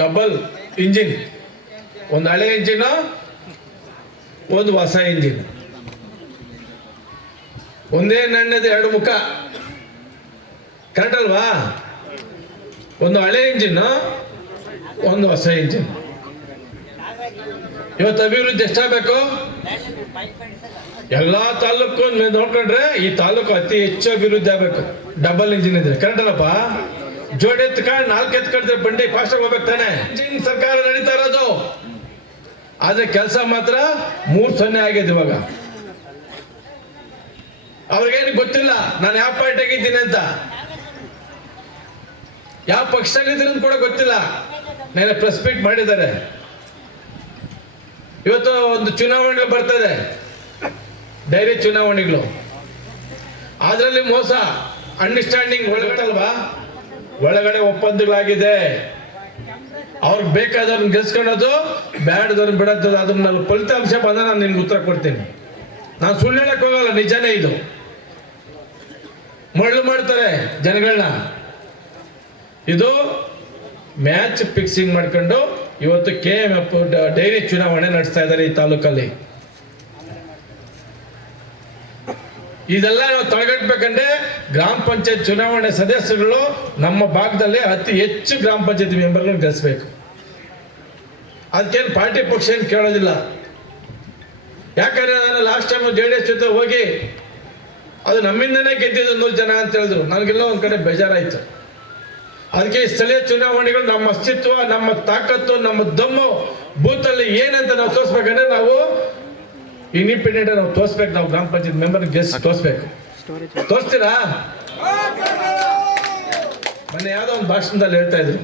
Double engine, ಒಂದು ಹಳೆ engine, ಒಂದು ಹೊಸ ಇಂಜಿನ್. ಒಂದೇ ನಾಣ್ಯದ ಎರಡು ಮುಖ, ಕರೆಕ್ಟ್ ಅಲ್ವಾ? ಒಂದು ಹಳೆ ಇಂಜಿನ್, ಒಂದು ಹೊಸ ಇಂಜಿನ್. ಇವತ್ತು ಅಭಿವೃದ್ಧಿ ಎಷ್ಟಾಗಬೇಕು? ಎಲ್ಲಾ ತಾಲೂಕು ನೋಡ್ಕೊಂಡ್ರೆ ಈ ತಾಲೂಕು ಅತಿ ಹೆಚ್ಚು ಅಭಿವೃದ್ಧಿ ಆಗ್ಬೇಕು. ಡಬಲ್ ಇಂಜಿನ್ ಇದ್ರೆ ಕರೆಕ್ಟ್ ಅಲ್ಲಪ್ಪ? ಜೋಡಿ ಎತ್ಕೊಂಡು 4 ಎತ್ಕೊಂಡ್ರೆ ಬಂಡಿ ಫಾಸ್ಟ್ ಆಗಿ ಹೋಗ್ಬೇಕು ತಾನೆ. ಇಂಜಿನ್ ಸರ್ಕಾರ ನಡೀತಾ ಇರೋದು, ಆದ್ರೆ ಕೆಲಸ ಮಾತ್ರ 3-0 ಆಗಿದೆ ಇವಾಗ. ಅವ್ರಿಗೇನು ಗೊತ್ತಿಲ್ಲ ನಾನು ಯಾವ ಪಾರ್ಟಿಯಾಗಿದ್ದೀನಿ ಅಂತ, ಯಾವ ಪಕ್ಷದಲ್ಲಿದ್ದೀನಿ ಅಂತ ಕೂಡ ಗೊತ್ತಿಲ್ಲ. ನೆನ್ನೆ ಪ್ರೆಸ್ ಮೀಟ್ ಮಾಡಿದ್ದಾರೆ. ಇವತ್ತು ಒಂದು ಚುನಾವಣೆಗಳು ಬರ್ತದೆ, ಡೈರಿ ಚುನಾವಣೆಗಳು. ಅದರಲ್ಲಿ ಮೋಸ, ಅಂಡರ್ಸ್ಟ್ಯಾಂಡಿಂಗ್ ಒಳಗಲ್ವಾ, ಒಳಗಡೆ ಒಪ್ಪಂದಗಳಾಗಿದೆ. ಅವ್ರಿಗೆ ಬೇಕಾದವ್ರನ್ನ ಗೆಲ್ಸ್ಕೊಳ್ಳೋದು, ಬ್ಯಾಡದವ್ರನ್ನ ಬಿಡೋದು. ಅದನ್ನ ಫಲಿತಾಂಶ ಬಂದ ನಾನು ನಿಮ್ಗೆ ಉತ್ತರ ಕೊಡ್ತೀನಿ. ನಾನು ಸುಳ್ಳು ಹೇಳಕ್ ಹೋಗಲ್ಲ, ನಿಜನೇ ಇದು. ಮರಳು ಮಾಡ್ತಾರೆ ಜನಗಳನ್ನ. ಇದು ಮ್ಯಾಚ್ ಫಿಕ್ಸಿಂಗ್ ಮಾಡ್ಕೊಂಡು ಇವತ್ತು KMF ಡೈರಿ ಚುನಾವಣೆ ನಡೆಸ್ತಾ ಇದ್ದಾರೆ ಈ ತಾಲೂಕಲ್ಲಿ. ಇದೆಲ್ಲ ನಾವು ತಡೆಗಟ್ಟಬೇಕಂದ್ರೆ ಗ್ರಾಮ ಪಂಚಾಯತ್ ಚುನಾವಣೆ ಸದಸ್ಯರುಗಳು ನಮ್ಮ ಭಾಗದಲ್ಲಿ ಅತಿ ಹೆಚ್ಚು ಗ್ರಾಮ ಪಂಚಾಯತ್ ಮೆಂಬರ್ಗಳನ್ನ ಗೆಲ್ಲಿಸಬೇಕು. ಅದಕ್ಕೇನು ಪಾರ್ಟಿ ಪಕ್ಷ ಏನು ಕೇಳೋದಿಲ್ಲ. ಯಾಕಂದ್ರೆ ನಾನು ಲಾಸ್ಟ್ ಟೈಮ್ JDS ಜೊತೆ ಹೋಗಿ ಅದು ನಮ್ಮಿಂದನೇ ಗೆದ್ದಿದ್ದು 100 ಜನ ಅಂತ ಹೇಳಿದ್ರು. ನನಗೆಲ್ಲ ಒಂದ್ ಕಡೆ ಬೇಜಾರಾಯ್ತು. ಅದಕ್ಕೆ ಸ್ಥಳೀಯ ಚುನಾವಣೆಗಳು ನಮ್ಮ ಅಸ್ತಿತ್ವ, ನಮ್ಮ ತಾಕತ್ತು, ನಮ್ಮ ದಮ್ಮು ಬೂತಲ್ಲಿ ಏನಂತ ನಾವು ತೋರಿಸ್ಬೇಕಂದ್ರೆ ನಾವು ಇಂಡಿಪೆಂಡೆಂಟ್ ನಾವು ತೋರಿಸ್ಬೇಕು. ನಾವು ಗ್ರಾಮ ಪಂಚಾಯತ್ ಮೆಂಬರ್ ಗೆಸ್ಟ್ ತೋರಿಸ್ಬೇಕು. ತೋರಿಸ್ತೀರಾ? ಮೊನ್ನೆ ಯಾವುದೋ ಒಂದು ಭಾಷಣದಲ್ಲಿ ಹೇಳ್ತಾ ಇದ್ರು,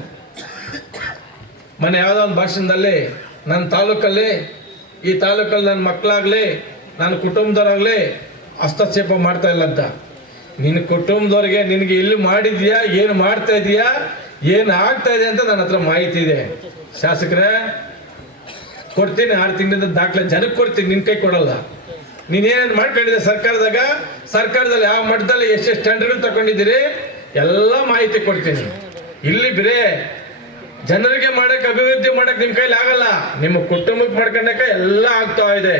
ನನ್ನ ತಾಲೂಕಲ್ಲಿ, ಈ ತಾಲೂಕಲ್ಲಿ ನನ್ನ ಮಕ್ಕಳಾಗ್ಲಿ ನನ್ನ ಕುಟುಂಬದವರಾಗ್ಲಿ ಹಸ್ತಕ್ಷೇಪ ಮಾಡ್ತಾ ಇಲ್ಲ ಅಂತ. ನಿನ್ನ ಕುಟುಂಬದವ್ರಿಗೆ ನಿನಗೆ ಇಲ್ಲಿ ಮಾಡಿದ್ಯಾ, ಏನು ಮಾಡ್ತಾ ಇದೀಯಾ, ಏನು ಆಗ್ತಾ ಇದೆ ಅಂತ ನನ್ನ ಹತ್ರ ಮಾಹಿತಿ ಇದೆ. ಶಾಸಕರೇ ಕೊಡ್ತೀನಿ, 6 ತಿಂಗಳಿಂದ ದಾಖಲೆ ಜನಕ್ಕೆ ಕೊಡ್ತೀನಿ, ನಿನ್ನ ಕೈ ಕೊಡಲ್ಲ. ನೀನೇನೇನು ಮಾಡ್ಕೊಂಡಿದ್ದೆ ಸರ್ಕಾರದಲ್ಲಿ ಯಾವ ಮಟ್ಟದಲ್ಲಿ ಎಷ್ಟೆಷ್ಟು ಟೆಂಡರ್ಗಳು ತಗೊಂಡಿದ್ದೀರಿ ಎಲ್ಲ ಮಾಹಿತಿ ಕೊಡ್ತೀನಿ. ಇಲ್ಲಿ ಬರೇ ಜನರಿಗೆ ಮಾಡಕ್ಕೆ, ಅಭಿವೃದ್ಧಿ ಮಾಡಕ್ಕೆ ನಿಮ್ಮ ಕೈಲಿ ಆಗಲ್ಲ. ನಿಮ್ಮ ಕುಟುಂಬಕ್ಕೆ ಮಾಡ್ಕೊಂಡಕ್ಕೆ ಎಲ್ಲ ಆಗ್ತಾ ಇದೆ.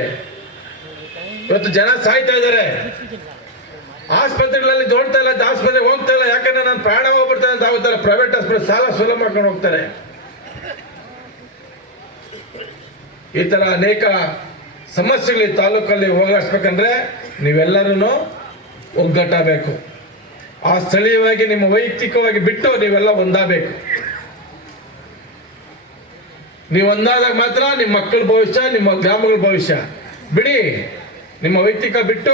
ಇವತ್ತು ಜನ ಸಾಯ್ತಾ ಇದ್ದಾರೆ, ಆಸ್ಪತ್ರೆಗಳಲ್ಲಿ ನೋಡ್ತಾ ಇಲ್ಲ, ಆಸ್ಪತ್ರೆಗೆ ಹೋಗ್ತಾ ಇಲ್ಲ. ಯಾಕಂದ್ರೆ ನಾನು ಪ್ರಾಣ ಹೋಗ್ಬಿಡ್ತೇನೆ ಅಂತ ಆಗುತ್ತಾರೆ. ಪ್ರೈವೇಟ್ ಆಸ್ಪತ್ರೆ ಸಾಲ ಸುಲಭ ಮಾಡ್ಕೊಂಡು ಹೋಗ್ತಾರೆ. ಈ ತರ ಅನೇಕ ಸಮಸ್ಯೆಗಳು ಈ ತಾಲೂಕಲ್ಲಿ ಹೋಗಲಾಡಿಸ್ಬೇಕಂದ್ರೆ ನೀವೆಲ್ಲರೂ ಒಗ್ಗಟ್ಟಾಗಬೇಕು. ಆ ಸ್ಥಳೀಯವಾಗಿ ನಿಮ್ಮ ವೈಯಕ್ತಿಕವಾಗಿ ಬಿಟ್ಟು ನೀವೆಲ್ಲ ಒಂದಾಗಬೇಕು. ನೀವು ಒಂದಾದಾಗ ಮಾತ್ರ ನಿಮ್ಮ ಮಕ್ಕಳ ಭವಿಷ್ಯ, ನಿಮ್ಮ ಗ್ರಾಮಗಳ ಭವಿಷ್ಯ. ಬಿಡಿ, ನಿಮ್ಮ ವೈಯಕ್ತಿಕ ಬಿಟ್ಟು,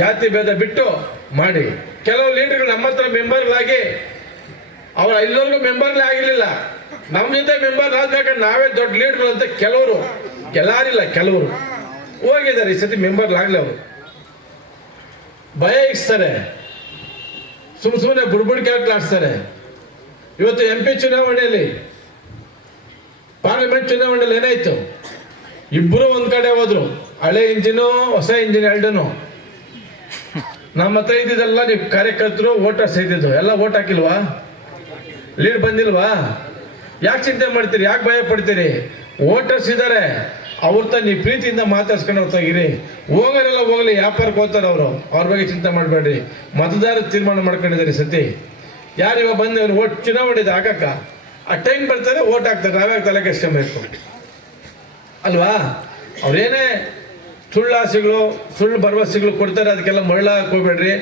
ಜಾತಿ ಭೇದ ಬಿಟ್ಟು ಮಾಡಿ. ಕೆಲವು ಲೀಡರ್ಗಳು ನಮ್ಮ ಹತ್ರ ಮೆಂಬರ್ಗಳಾಗಿ, ಅವ್ರು ಇಲ್ಲಿವರೆಗೂ ಮೆಂಬರ್ಗಳೇ ಆಗಿರ್ಲಿಲ್ಲ, ನಮ್ಮ ಜೊತೆ ಮೆಂಬರ್ ಆದ್ಮೇಲೆ ನಾವೇ ದೊಡ್ಡ ಲೀಡರ್ಗಳು ಅಂತ ಕೆಲವರು, ಎಲ್ಲಾರಿಲ್ಲ, ಕೆಲವರು ಹೋಗಿದ್ದಾರೆ. ಈ ಸತಿ ಮೆಂಬರ್ಗಳಾಗ್ಲಿ. ಅವರು ಭಯ ಇಕ್ಸ್ತಾರೆ, ಸುಮ್ಮನೆ ಬುಡ್ಬುಡ್ ಕ್ಯಾರೆಕ್ಟರ್ ಆಡ್ತಾರೆ. ಇವತ್ತು MP ಚುನಾವಣೆಯಲ್ಲಿ, ಪಾರ್ಲಿಮೆಂಟ್ ಚುನಾವಣೆಯಲ್ಲಿ ಏನಾಯ್ತು? ಇಬ್ಬರು ಒಂದ್ ಕಡೆ ಹೋದ್ರು. ಹಳೆ ಇಂಜಿನು, ಹೊಸ ಇಂಜಿನ್ ಎರಡೂ. ನಮ್ಮ ಹತ್ರ ಇದ್ದಿದ್ದೆಲ್ಲ ನೀವು ಕಾರ್ಯಕರ್ತರು, ವೋಟರ್ಸ್ ಇದ್ದಿದ್ದು ಎಲ್ಲ ವೋಟ್ ಹಾಕಿಲ್ವಾ? ಲೀಡ್ ಬಂದಿಲ್ವಾ? ಯಾಕೆ ಚಿಂತೆ ಮಾಡ್ತೀರಿ? ಯಾಕೆ ಭಯ ಪಡ್ತೀರಿ? ವೋಟರ್ಸ್ ಇದ್ದಾರೆ, ಅವ್ರ ನೀವು ಪ್ರೀತಿಯಿಂದ ಮಾತಾಡ್ಸ್ಕೊಂಡು ಹೋಗ್ತಾಗಿರಿ. ಹೋಗೋರೆಲ್ಲ ಹೋಗ್ಲಿ, ವ್ಯಾಪಾರಕ್ಕೆ ಹೋಗ್ತಾರೆ ಅವರು, ಅವ್ರ ಬಗ್ಗೆ ಚಿಂತೆ ಮಾಡಬೇಡ್ರಿ. ಮತದಾರರು ತೀರ್ಮಾನ ಮಾಡ್ಕೊಂಡಿದ್ದಾರೆ ಸತಿ. ಯಾರು ಇವಾಗ ಬಂದು ಓಟ್ ಚುನಾವಣೆ ಇದೆ ಹಾಕಕ್ಕ, ಆ ಟೈಮ್ ಬರ್ತಾರೆ ಓಟ್ ಹಾಕ್ತಾರೆ. ನಾವ್ಯಾಕೆ ತಲೆ ಕೆಡ್ಸ್ಕೊಂಬೇಕು ಅಲ್ವಾ? ಅವ್ರೇನೇ ಸುಳ್ಳು ಆಸೆಗಳು, ಸುಳ್ಳು ಭರವಸೆಗಳು ಕೊಡ್ತಾರೆ, ಅದಕ್ಕೆಲ್ಲ ಮರಳಕ್ಕೆ ಹೋಗ್ಬೇಡ್ರಿ.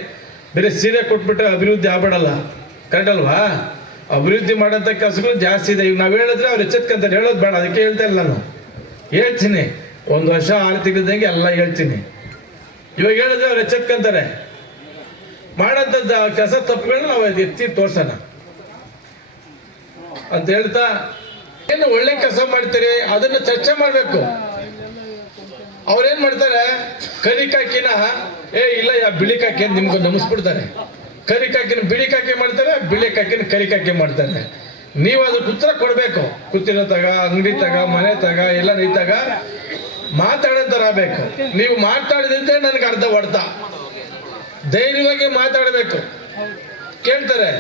ಬೇರೆ ಸೀರೆ ಕೊಟ್ಬಿಟ್ರೆ ಅಭಿವೃದ್ಧಿ ಆಗ್ಬೇಡಲ್ಲ, ಕರೆಕ್ಟ್ ಅಲ್ವಾ? ಅಭಿವೃದ್ಧಿ ಮಾಡೋಂಥ ಕೆಲಸಗಳು ಜಾಸ್ತಿ ಇದೆ. ಈಗ ನಾವು ಹೇಳಿದ್ರೆ ಅವ್ರು ಎಚ್ಚೆತ್ಕೊಂತಾರೆ, ಹೇಳೋದು ಬೇಡ. ಅದಕ್ಕೆ ಹೇಳ್ತಾ ಇಲ್ಲ, ನಾನು ಹೇಳ್ತೀನಿ. 1 ವರ್ಷ 6 ತಿಂಗಳಿದ್ದಂಗೆ ಎಲ್ಲ ಹೇಳ್ತೀನಿ. ಇವಾಗ ಹೇಳಿದ್ರೆ ಅವ್ರು ಎಚ್ಚೆತ್ಕೊಂತಾರೆ. ಮಾಡೋಂಥದ್ದು ಕೆಲಸ ತಪ್ಪುಗಳನ್ನ ನಾವು ಎತ್ತಿ ತೋರ್ಸೋಣ ಅಂತ ಹೇಳ್ತಾ, ಏನು ಒಳ್ಳೆ ಕೆಲಸ ಮಾಡ್ತೀರಿ ಅದನ್ನ ಚರ್ಚೆ ಮಾಡಬೇಕು. ಅವ್ರೇನ್ ಮಾಡ್ತಾರೆ, ಕರಿಕಾಕಿನ ಇಲ್ಲ ಬಿಳಿ ಕಾಕಿ ಅಂತ ನಿಮ್ಗೆ ನಮಿಸ್ಬಿಡ್ತಾರೆ. ಕರಿಕಾಕಿನ ಬಿಳಿ ಕಾಕಿ ಮಾಡ್ತಾರೆ, ಬಿಳಿ ಕಾಕಿನ ಕರಿಕಾಕಿ ಮಾಡ್ತಾರೆ. ನೀವು ಅದಕ್ಕೆ ಉತ್ತರ ಕೊಡ್ಬೇಕು. ಕೂತಿರೋ ತಗ, ಅಂಗಡಿ ತಗ, ಮನೆ ತಗ, ಎಲ್ಲ ನಿಂತಾಗ ಮಾತಾಡೋಂಥರಾಗಬೇಕು. ನೀವು ಮಾತಾಡಿದ್ರೆ ನನಗೆ ಅರ್ಧ ಹೊಡ್ತ. ಧೈರ್ಯವಾಗಿ ಮಾತಾಡಬೇಕು. ಕೇಳ್ತಾರೆ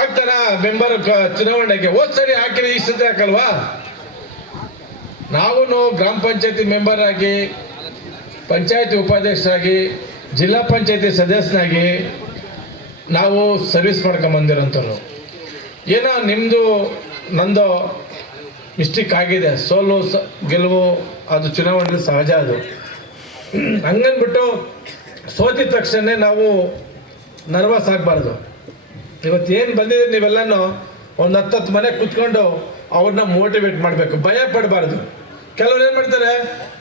ಆಗ್ತಾರ ಮೆಂಬರ್ ಚುನಾವಣೆಗೆ ಹೋದ್ ಸರಿ ಹಾಕಿದ್ರೆ ಈ ಸತಿ ಹಾಕಲ್ವಾ? ನಾವು ಗ್ರಾಮ ಪಂಚಾಯತಿ ಮೆಂಬರ್ ಆಗಿ, ಪಂಚಾಯತಿ ಉಪಾಧ್ಯಕ್ಷರಾಗಿ, ಜಿಲ್ಲಾ ಪಂಚಾಯತಿ ಸದಸ್ಯನಾಗಿ ನಾವು ಸರ್ವಿಸ್ ಮಾಡ್ಕೊಂಬಂದಿರೋಂಥವ್ರು. ಏನೋ ನಿಮ್ಮದು ನಂದು ಮಿಸ್ಟೇಕ್ ಆಗಿದೆ, ಸೋಲು ಗೆಲುವು ಅದು ಚುನಾವಣೆ ಸಹಜ. ಅದು ಹಂಗನ್ಬಿಟ್ಟು ಸೋತಿದ ತಕ್ಷಣ ನಾವು ನರ್ವಸ್ ಆಗಬಾರ್ದು. ಇವತ್ತು ಏನು ಬಂದಿದೆ ನೀವೆಲ್ಲನೂ ಒಂದು 10 ಮನೆ ಕೂತ್ಕೊಂಡು ಅವ್ರನ್ನ ಮೋಟಿವೇಟ್ ಮಾಡಬೇಕು, ಭಯ ಪಡಬಾರ್ದು. ಕೆಲವ್ರು ಏನು ಮಾಡ್ತಾರೆ,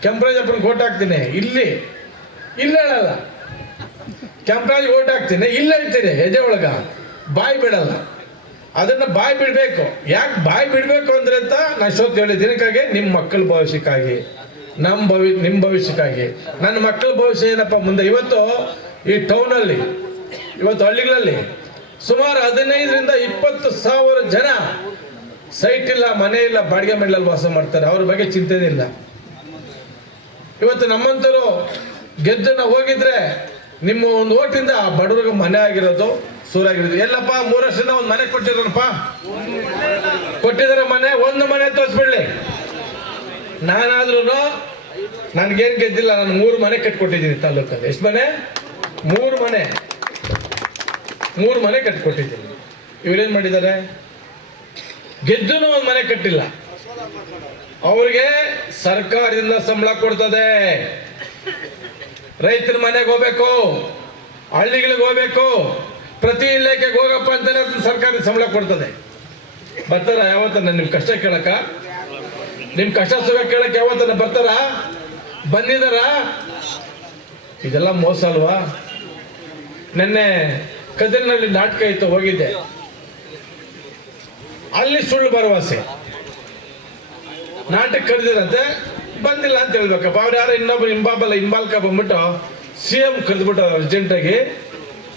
ಕೆಂಪರಾಜಪ್ಪನ ಓಟ್ ಹಾಕ್ತೀನಿ ಇಲ್ಲಿ ಹೇಳಲ್ಲ, ಕೆಂಪರಾಜ್ ಓಟ್ ಹಾಕ್ತೀನಿ ಇಲ್ಲಿ ಹೇಳ್ತೀನಿ ಎದೆ ಒಳಗ, ಬಾಯಿ ಬಿಡಲ್ಲ. ಅದನ್ನ ಬಾಯಿ ಬಿಡಬೇಕು. ಯಾಕೆ ಬಾಯಿ ಬಿಡಬೇಕು ಅಂದ್ರೆ ಅಂತ ನಾನು ಶೋತ್ ಹೇಳಿದ್ದೀನಕ್ಕಾಗಿ ನಿಮ್ಮ ಮಕ್ಕಳ ಭವಿಷ್ಯಕ್ಕಾಗಿ, ನಿಮ್ಮ ಭವಿಷ್ಯಕ್ಕಾಗಿ. ನನ್ನ ಮಕ್ಕಳ ಭವಿಷ್ಯ ಏನಪ್ಪ ಮುಂದೆ. ಇವತ್ತು ಈ ಟೌನಲ್ಲಿ, ಇವತ್ತು ಹಳ್ಳಿಗಳಲ್ಲಿ ಸುಮಾರು 15ರಿಂದ 20,000 ಜನ ಸೈಟ್ ಇಲ್ಲ, ಮನೆ ಇಲ್ಲ, ಬಾಡಿಗೆ ಮನೆಯಲ್ಲಿ ವಾಸ ಮಾಡ್ತಾರೆ. ಅವ್ರ ಬಗ್ಗೆ ಚಿಂತೆನೇ ಇಲ್ಲ. ಇವತ್ತು ನಮ್ಮಂತರು ಗೆದ್ದನ್ನ ಹೋಗಿದ್ರೆ ನಿಮ್ಮ ಒಂದು ಓಟಿಂದ ಆ ಬಡವ್ರಿಗೆ ಮನೆ ಆಗಿರೋದು, ಸೂರಾಗಿರೋದು. ಎಲ್ಲಪ್ಪ 3 ವರ್ಷದಿಂದ ಒಂದು ಮನೆ ಕೊಟ್ಟಿರೋನಪ್ಪ, ಕೊಟ್ಟಿದ್ದಾರೆ ಮನೆ, ಒಂದು ಮನೆ ತೋರಿಸ್ಬಿಡ್ಲಿ. ನಾನಾದ್ರೂ ನನ್ಗೇನು ಗೆದ್ದಿಲ್ಲ, ನಾನು 3 ಮನೆ ಕಟ್ಕೊಟ್ಟಿದ್ದೀನಿ ತಾಲೂಕಲ್ಲಿ. ಎಷ್ಟು ಮನೆ? 3 ಮನೆ ಕಟ್ಕೊಟ್ಟಿದ್ದೀನಿ. ಇವ್ರೇನ್ ಮಾಡಿದ್ದಾರೆ? ಗೆದ್ದೂ ಒಂದು ಮನೆ ಕಟ್ಟಿಲ್ಲ. ಅವ್ರಿಗೆ ಸರ್ಕಾರದಿಂದ ಸಂಬಳ ಕೊಡ್ತದೆ. ರೈತರ ಮನೆಗೆ ಹೋಗ್ಬೇಕು, ಹಳ್ಳಿಗಳಿಗೆ ಹೋಗ್ಬೇಕು, ಪ್ರತಿ ಇಲಾಖೆಗೆ ಹೋಗಪ್ಪ ಅಂತಾನೆ ಸರ್ಕಾರದ ಸಂಬಳ ಕೊಡ್ತದೆ. ಬರ್ತಾರ ಯಾವತ್ತನ್ನ ನಿಮ್ ಕಷ್ಟ ಕೇಳಕ, ನಿಮ್ ಕಷ್ಟ ಸುಖ ಕೇಳಕ್ ಯಾವತ್ತನ್ನ ಬರ್ತಾರ? ಬಂದಿದಾರ? ಇದೆಲ್ಲ ಮೋಸ ಅಲ್ವಾ? ನೆನ್ನೆ ಕದಿರಿನಲ್ಲಿ ನಾಟಕ ಇತ್ತು, ಹೋಗಿದ್ದೆ. ಅಲ್ಲಿ ಸುಳ್ಳು ಭರವಸೆ, ನಾಟಕ ಕರೆದಿರಂತೆ, ಬಂದಿಲ್ಲ ಅಂತ ಹೇಳ್ಬೇಕಪ್ಪ. ಅವ್ರು ಯಾರು ಇನ್ನೊಬ್ಬರು ಹಿಂಬಾಲ್ಕ ಬಂದ್ಬಿಟ್ಟು CM ಕರೆದ್ಬಿಟ್ಟು ಅರ್ಜೆಂಟಾಗಿ.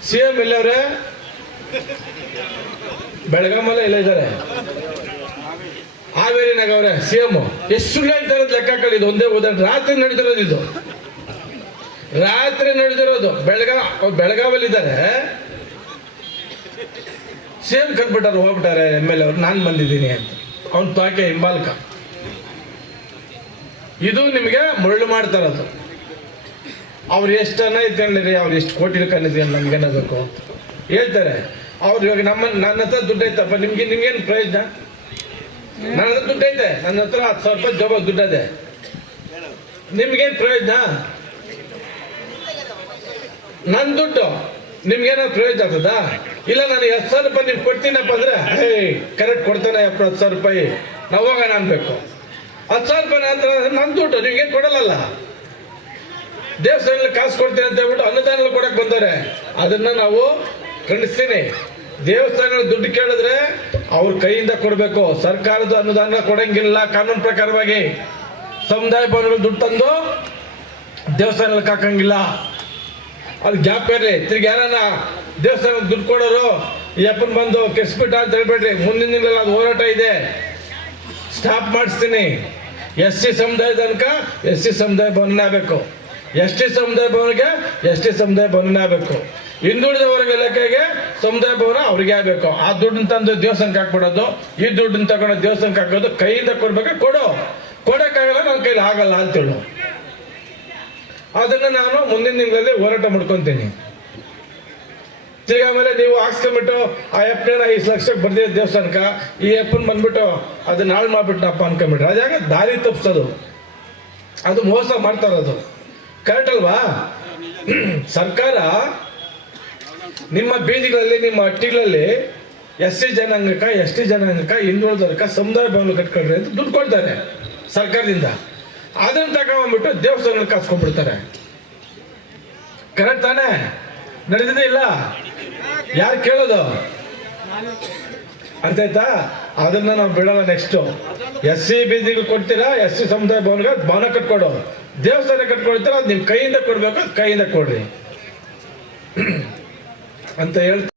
CM ಎಲ್ಲವ್ರೆ? ಬೆಳಗಾಮಲ್ಲ ಇಲ್ಲ ಇದ್ದಾರೆ, ಹಾವೇರಿನಾಗ ಅವ್ರೆ CM. ಎಷ್ಟು ಸುಳ್ಳು ಹೇಳ್ತಾರೆ ಲೆಕ್ಕ ಹಾಕಿ. ಇದು ಒಂದೇ ಉದಾಹರಣೆ. ರಾತ್ರಿ ನಡೆದಿರೋದು ಇದು, ರಾತ್ರಿ ನಡೆದಿರೋದು. ಬೆಳಗಾವಲ್ಲಿ ಇದ್ದಾರೆ, CM ಕರ್ಬಿಟ್ಟಾರೆ, ಹೋಗ್ಬಿಟ್ಟಾರೆ MLA ಅವ್ರು, ನಾನು ಬಂದಿದ್ದೀನಿ ಅಂತ. ಅವ್ನು ತಾಕೆ ಹಿಂಬಾಲ್ಕ. ಇದು ನಿಮಗೆ ಮುಳ್ಳು ಮಾಡ್ತಾರದು. ಅವ್ರು ಎಷ್ಟನ್ನ ಇಟ್ಕೊಂಡಿರಿ, ಅವ್ರು ಎಷ್ಟು ಕೋಟಿ ಇಟ್ಕೊಂಡಿದ್ದೀರಿ, ನಮ್ಗೇನಾಗಬೇಕು ಹೇಳ್ತಾರೆ ಅವ್ರು. ಇವಾಗ ನನ್ನ ಹತ್ರ ದುಡ್ಡು ಐತಪ್ಪ, ನಿಮ್ಗೇನು ಪ್ರಯೋಜನ? ನನ್ನ ಹತ್ರ ದುಡ್ಡು ಐತೆ, ನನ್ನ ಹತ್ರ 10,000 ರೂಪಾಯಿ ಜೋಬ ದುಡ್ಡದೆ, ನಿಮ್ಗೇನು ಪ್ರಯೋಜನ? ನನ್ನ ದುಡ್ಡು ನಿಮ್ಗೇನಾದ್ರು ಪ್ರಯೋಜನ ಆಗ್ತದಾ? ಇಲ್ಲ, ನಾನು 10,000 ರೂಪಾಯಿ ನಿಮ್ಗೆ ಕೊಡ್ತೀನಪ್ಪ ಅಂದ್ರೆ ಕರೆಕ್ಟ್ ಕೊಡ್ತಾನೆ 10,000 ರೂಪಾಯಿ, ನಾವು ಹೋಗೋಣ ಅನ್ಬೇಕು. 10,000 ರೂಪಾಯಿ ನನ್ನ ದುಡ್ಡು ನಿಮ್ಗೆ ಕೊಡಲ್ಲ. ದೇವಸ್ಥಾನದಲ್ಲಿ ಕಾಸು ಕೊಡ್ತೀನಿ ಅಂತ ಹೇಳ್ಬಿಟ್ಟು ಅನುದಾನ ಕೊಡಕ್ ಬಂದವ್ರೆ, ಅದನ್ನ ನಾವು ಖಂಡಿಸ್ತೀನಿ. ದೇವಸ್ಥಾನಗಳ ದುಡ್ಡು ಕೇಳಿದ್ರೆ ಅವ್ರ ಕೈಯಿಂದ ಕೊಡಬೇಕು, ಸರ್ಕಾರದ ಅನುದಾನ ಕೊಡಂಗಿಲ್ಲ ಕಾನೂನು ಪ್ರಕಾರವಾಗಿ. ಸಮುದಾಯ ಭವನಗಳು ದುಡ್ಡು ತಂದು ದೇವಸ್ಥಾನಕ್ಕೆ ಹಾಕಂಗಿಲ್ಲ. ಅದು ಗ್ಯಾಪ್ ಇರಲಿ. ತಿರ್ಗಿ ಯಾರನ್ನ ದೇವಸ್ಥಾನಕ್ಕೆ ದುಡ್ಡು ಕೊಡೋರು ಈ ಅಪ್ಪನ ಬಂದು ಕೆಸ್ಬಿಟ್ಟ ಅಂತ ಹೇಳ್ಬೇಡ್ರಿ. ಮುಂದಿನ ದಿನದಲ್ಲಿ ಅದು ಹೋರಾಟ ಇದೆ, ಸ್ಟಾಪ್ ಮಾಡಿಸ್ತೀನಿ. SC ಸಮುದಾಯದ ತನಕ SC ಸಮುದಾಯ ಭವನ ಆಗಬೇಕು, ST ಸಮುದಾಯ ಭವನಿಗೆ ST ಸಮುದಾಯ ಭವನ ಆಗಬೇಕು, ಹಿಂದುಳಿದ ವರ್ಗ ಇಲಾಖೆಗೆ ಸಮುದಾಯ ಭವನ ಅವ್ರಿಗೆ ಆಗಬೇಕು. ಆ ದುಡ್ಡನ್ನ ತಂದು ದೇವಸ್ಥಾನಕ್ಕೆ ಹಾಕ್ಬಿಡೋದು, ಈ ದುಡ್ಡನ್ನ ತಗೊಂಡು ದೇವಸ್ಥಾನಕ್ಕೆ ಹಾಕೋದು, ಕೈಯಿಂದ ಕೊಡ್ಬೇಕು. ಕೊಡಕ್ಕಾಗಲ್ಲ, ನನ್ನ ಕೈಲಿ ಆಗಲ್ಲ ಅಂತೇಳು. ಅದನ್ನ ನಾನು ಮುಂದಿನ ದಿನಗಳಲ್ಲಿ ಹೋರಾಟ ಮಾಡ್ಕೊತೀನಿ. ತಿರ್ಗಿ ಆಮೇಲೆ ನೀವು ಹಾಕ್ಸ್ಕೊಂಡ್ಬಿಟ್ಟು ಆ ಎಪ್ಪನ 5 ಲಕ್ಷಕ್ಕೆ ಬರ್ದಿದೆ ದೇವಸ್ಥಾನಕ್ಕೆ, ಈ ಎಪ್ಪನ್ ಬಂದ್ಬಿಟ್ಟು ಅದನ್ನ ಹಾಳು ಮಾಡ್ಬಿಟ್ಟಪ್ಪ ಅನ್ಕೊಂಡ್ಬಿಟ್ರೆ ಅದಾಗ ದಾರಿ ತಪ್ಪಿಸೋದು, ಅದು ಮೋಸ ಮಾಡ್ತಾರದು. ಕರೆಕ್ಟ್ ಅಲ್ವಾ? ಸರ್ಕಾರ ನಿಮ್ಮ ಬೀದಿಗಳಲ್ಲಿ, ನಿಮ್ಮ ಹಟ್ಟಿಗಳಲ್ಲಿ SC ಜನಾಂಗಕ್ಕ, ST ಜನಾಂಗಕ್ಕ, ಹಿಂದುಳಿದವರ್ಗ ಸಮುದಾಯ ಭವನ ಕಟ್ಕೊಳ್ರಿ ಅಂತ ದುಡ್ಡು ಕೊಡ್ತಾರೆ ಸರ್ಕಾರದಿಂದ. ಅದನ್ನ ತಗೊಂಡ್ಬಿಟ್ಟು ದೇವಸ್ಥಾನಕ್ಕೆ ಕಾಸ್ಕೊಂಡ್ಬಿಡ್ತಾರೆ. ಕರೆಕ್ಟ್ ತಾನೇ? ನಡೆದಿದೆ ಇಲ್ಲ? ಯಾರು ಕೇಳೋದು? ಅರ್ಥ ಆಯ್ತಾ? ಅದನ್ನ ನಾವು ಬಿಡಲ್ಲ. ನೆಕ್ಸ್ಟ್ SC ಬೀದಿಗೆ ಕೊಡ್ತೀರಾ, SC ಸಮುದಾಯ ಭವನಗೆ ಭವನ ಕಟ್ಕೊಡು, ದೇವಸ್ಥಾನ ಕಟ್ಕೊಡ್ತೀರಾ, ಅದು ನಿಮ್ ಕೈಯಿಂದ ಕೊಡ್ಬೇಕು, ಕೈಯಿಂದ ಕೊಡ್ರಿ ಅಂತ ಹೇಳ್ತಾ